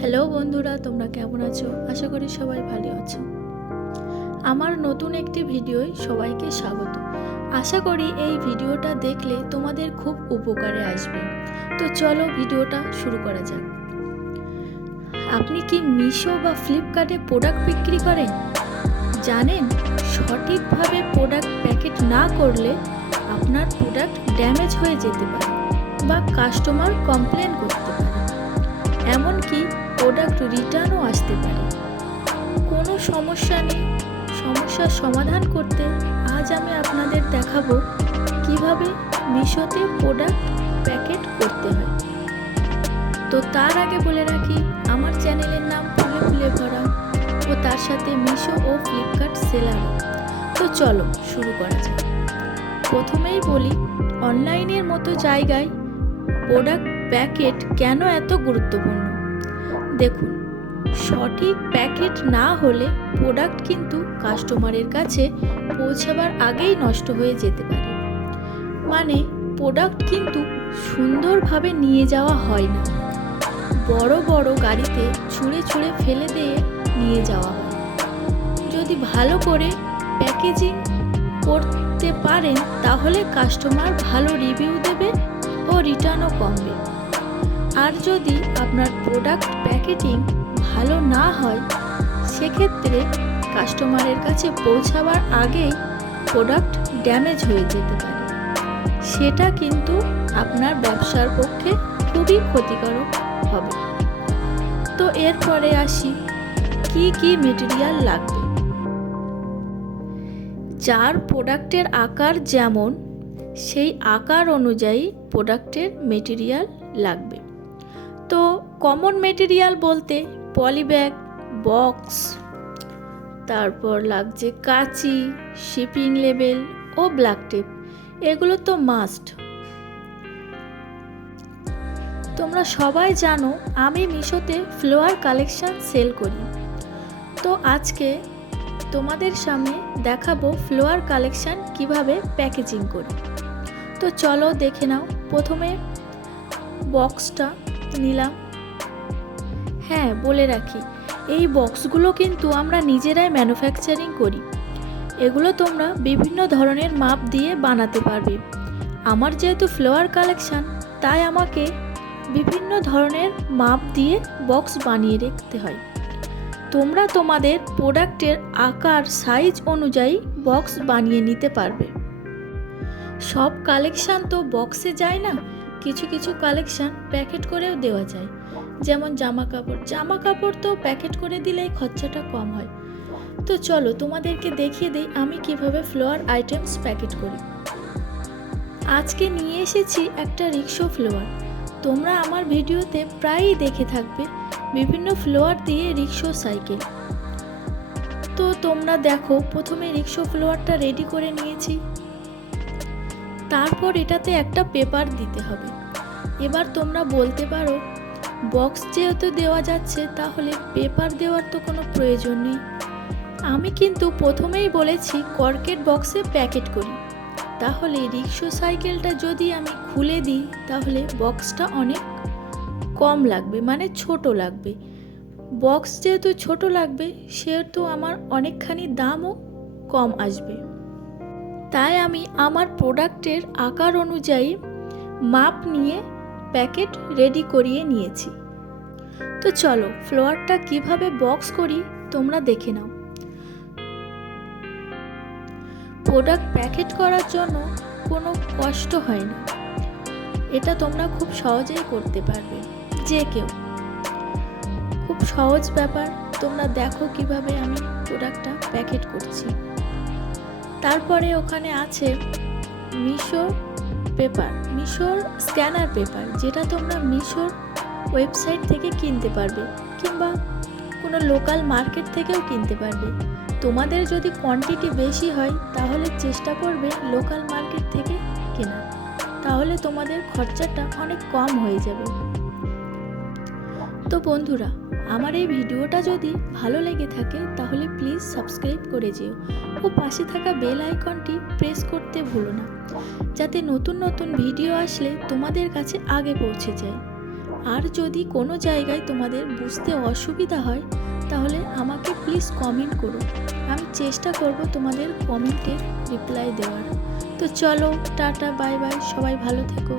Hello বন্ধুরা, তোমরা কেমন আছো? আশা করি সবাই ভালো আছো। আমার নতুন একটি ভিডিওয় সবাইকে স্বাগত। আশা করি এই ভিডিওটা দেখলে তোমাদের খুব উপকারে আসবে। তো চলো ভিডিওটা শুরু করা যাক। আপনি কি মিশো বা ফ্লিপকার্টে প্রোডাক্ট বিক্রি করেন? জানেন, সঠিকভাবে প্রোডাক্ট প্যাকেট না করলে আপনার প্রোডাক্ট ড্যামেজ হয়ে যেতে পারে বা কাস্টমার কমপ্লেন করতে পারে। এমনকি প্রোডাক্ট রিটার্নও আসতে পারে। কোনো সমস্যা নেই, সমস্যার সমাধান করতে আজ আমি আপনাদের দেখাবো কিভাবে মিশোতে প্রোডাক্ট প্যাকেট করতে হয়। তো তার আগে বলে রাখি, আমার চ্যানেলের নাম ফুলে ফুলে ভরা ও তার সাথে মিশো ও ফ্লিপকার্ট সেলারও। তো চলো শুরু করা যাক। প্রথমেই বলি, অনলাইনের মতো জায়গায় প্রোডাক্ট প্যাকেট কেন এত গুরুত্বপূর্ণ। দেখুন, সঠিক প্যাকেট না হলে প্রোডাক্ট কিন্তু কাস্টমারের কাছে পৌঁছাবার আগেই নষ্ট হয়ে যেতে পারে। মানে প্রোডাক্ট কিন্তু সুন্দরভাবে নিয়ে যাওয়া হয় না, বড় বড় গাড়িতে ছুঁড়ে ছুঁড়ে ফেলে দিয়ে নিয়ে যাওয়া হয়। যদি ভালো করে প্যাকেজিং করতে পারেন তাহলে কাস্টমার ভালো রিভিউ দেবে ও রিটার্নও কমবে। আর যদি আপনার প্রোডাক্ট প্যাকেটিং ভালো না হয়, সেক্ষেত্রে কাস্টমারের কাছে পৌঁছাবার আগেই প্রোডাক্ট ড্যামেজ হয়ে যেতে পারে। সেটা কিন্তু আপনার ব্যবসার পক্ষে খুবই ক্ষতিকারক হবে। তো এরপরে আসি, কি কি মেটেরিয়াল লাগবে। যার প্রোডাক্টের আকার যেমন, সেই আকার অনুযায়ী প্রোডাক্টের মেটেরিয়াল লাগবে। তো কমন মেটেরিয়াল বলতে পলিব্যাগ, বক্স, তারপর লাগছে কাঁচি, শিপিং লেবেল ও ব্ল্যাক টেপ। এগুলো তো মাস্ট। তোমরা সবাই জানো আমি মিশোতে ফ্লোয়ার কালেকশন সেল করি। তো আজকে তোমাদের সামনে দেখাবো ফ্লোয়ার কালেকশন কিভাবে প্যাকেজিং করি। তো চলো দেখে নাও। প্রথমে বক্সটা নিলাম। হ্যাঁ, বলে রাখি, এই বক্সগুলো কিন্তু আমরা নিজেরাই ম্যানুফ্যাকচারিং করি। এগুলো তোমরা বিভিন্ন ধরনের মাপ দিয়ে বানাতে পারবে। আমার যেহেতু ফ্লোয়ার কালেকশন, তাই আমাকে বিভিন্ন ধরনের মাপ দিয়ে বক্স বানিয়ে রাখতে হয়। তোমরা তোমাদের প্রোডাক্টের আকার সাইজ অনুযায়ী বক্স বানিয়ে নিতে পারবে। সব কালেকশন তো বক্সে যায় না, কিছু কিছু কালেকশন প্যাকেট করেও দেওয়া যায়। যেমন জামা কাপড় তো প্যাকেট করে দিলেই খরচাটা কম হয়। তো চলো তোমাদেরকে দেখিয়ে দিই আমি কিভাবে ফ্লোয়ার আইটেমস প্যাকেট করি। আজকে নিয়ে এসেছি একটা রিক্সো ফ্লোয়ার। তোমরা আমার ভিডিওতে প্রায়ই দেখে থাকবে বিভিন্ন ফ্লোয়ার দিয়ে রিক্সো সাইকেল। তো তোমরা দেখো, প্রথমে রিক্সো ফ্লোয়ারটা রেডি করে নিয়েছি। তারপর এটাতে একটা পেপার দিতে হবে। এবার তোমরা বলতে পারো, বক্স যেহেতু দেওয়া যাচ্ছে তাহলে পেপার দেওয়ার তো কোনো প্রয়োজন নেই। আমি কিন্তু প্রথমেই বলেছি কর্কেট বক্সে প্যাকেট করি। তাহলে রিক্সো সাইকেলটা যদি আমি খুলে দিই তাহলে বক্সটা অনেক কম লাগবে, মানে ছোট লাগবে। বক্স যেহেতু ছোট লাগবে সেহেতু আমার অনেকখানি দামও কম আসবে। তাই আমি আমার প্রোডাক্টের আকার অনুযায়ী মাপ নিয়ে প্যাকেট রেডি করিয়ে নিয়েছি। তো চলো ফ্লোয়ারটা কিভাবে বক্স করি তোমরা দেখে নাও। প্রোডাক্ট প্যাকেট করার জন্য কোনো কষ্ট হয় না, এটা তোমরা খুব সহজেই করতে পারবে, যে কেউ। খুব সহজ ব্যাপার। তোমরা দেখো কিভাবে আমি প্রোডাক্টটা প্যাকেট করছি। তারপরে ওখানে আছে মিশো পেপার, মিশোর স্ক্যানার পেপার, যেটা তোমরা মিশোর ওয়েবসাইট থেকে কিনতে পারবে কিংবা কোনো লোকাল মার্কেট থেকেও কিনতে পারবে। তোমাদের যদি কোয়ান্টিটি বেশি হয় তাহলে চেষ্টা করবে লোকাল মার্কেট থেকে কেনার, তাহলে তোমাদের খরচাটা অনেক কম হয়ে যাবে। তো বন্ধুরা, আমার এই ভিডিওটা যদি ভালো লেগে থাকে তাহলে প্লিজ সাবস্ক্রাইব করে যেও ও পাশে থাকা বেল আইকনটি প্রেস করতে ভুলো না, যাতে নতুন নতুন ভিডিও আসলে তোমাদের কাছে আগে পৌঁছে যায়। আর যদি কোনো জায়গায় তোমাদের বুঝতে অসুবিধা হয় তাহলে আমাকে প্লিজ কমেন্ট করো, আমি চেষ্টা করব তোমাদের কমেন্টে রিপ্লাই দেওয়ার। তো চলো, টাটা, বাই বাই, সবাই ভালো থেকো।